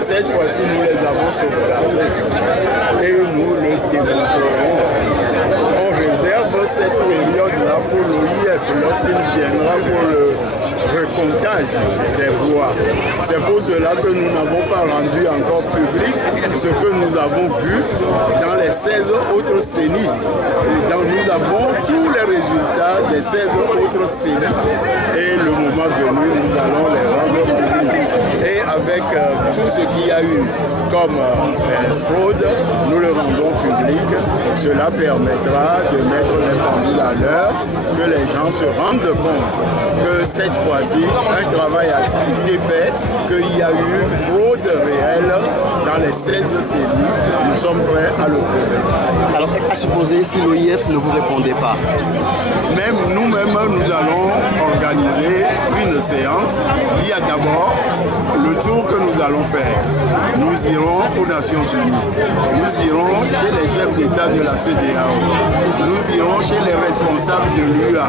Cette fois-ci, nous les avons sauvegardés et nous le démontrerons. On réserve cette période-là pour l'OIF lorsqu'il viendra pour le recomptage des voix. C'est pour cela que nous n'avons pas rendu encore public ce que nous avons vu dans les 16 autres CENI. Nous avons tous les résultats des 16 autres CENI et le moment venu, nous allons les rendre publics. Et avec tout ce qu'il y a eu comme fraude, nous le rendons public. Cela permettra de mettre les pendules à l'heure, que les gens se rendent compte que cette fois-ci, un travail a été fait, qu'il y a eu fraude réelle dans les 16 CENI. Nous sommes prêts à le prouver. Alors, à supposer si l'OIF ne vous répondait pas? Même nous-mêmes, nous allons organiser une séance. Il y a d'abord le tour que nous allons faire. Nous irons aux Nations Unies. Nous irons chez les chefs d'État de la CEDEAO. Nous irons chez les responsables de l'UA.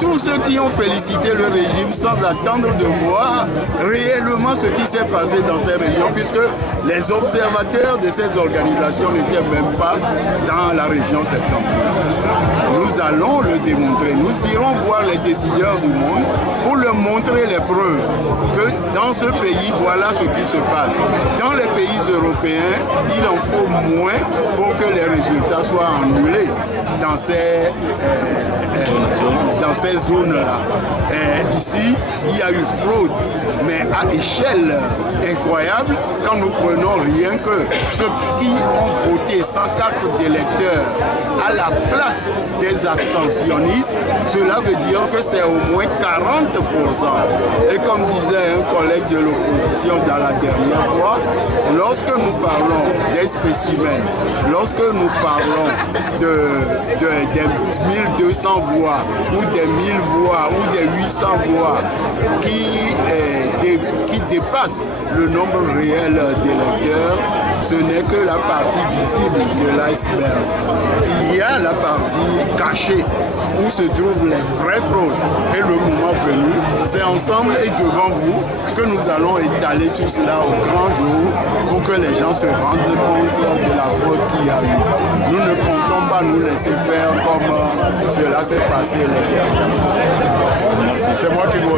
Tous ceux qui ont félicité le régime sans attendre de voir réellement ce qui s'est passé dans ces régions, puisque les observateurs de ces organisations n'étaient même pas dans la région septentrionale. Nous allons le démontrer. Nous irons voir les décideurs du monde pour leur montrer les preuves que dans ce pays, voilà ce qui se passe. Dans les pays européens, il en faut moins pour que les résultats soient annulés dans ces zones-là. Ici, il y a eu fraude, mais à échelle incroyable, quand nous prenons rien que ceux qui ont voté sans carte d'électeur à la place des abstentionnistes, cela veut dire que c'est au moins 40%. Et comme disait un collègue de l'opposition dans la dernière fois, lorsque nous parlons des spécimens, lorsque nous parlons des 1200 voix ou des 1000 voix ou des 800 voix qui dépassent le nombre réel d'électeurs, ce n'est que la partie visible de l'iceberg. Il y a la partie cachée où se trouvent les vraies fraudes. Et le moment venu, c'est ensemble et devant vous que nous allons étaler tout cela au grand jour pour que les gens se rendent compte de la fraude qu'il y a eu. Nous ne comptons pas nous laisser faire comme cela s'est passé les dernières fois. C'est moi qui vous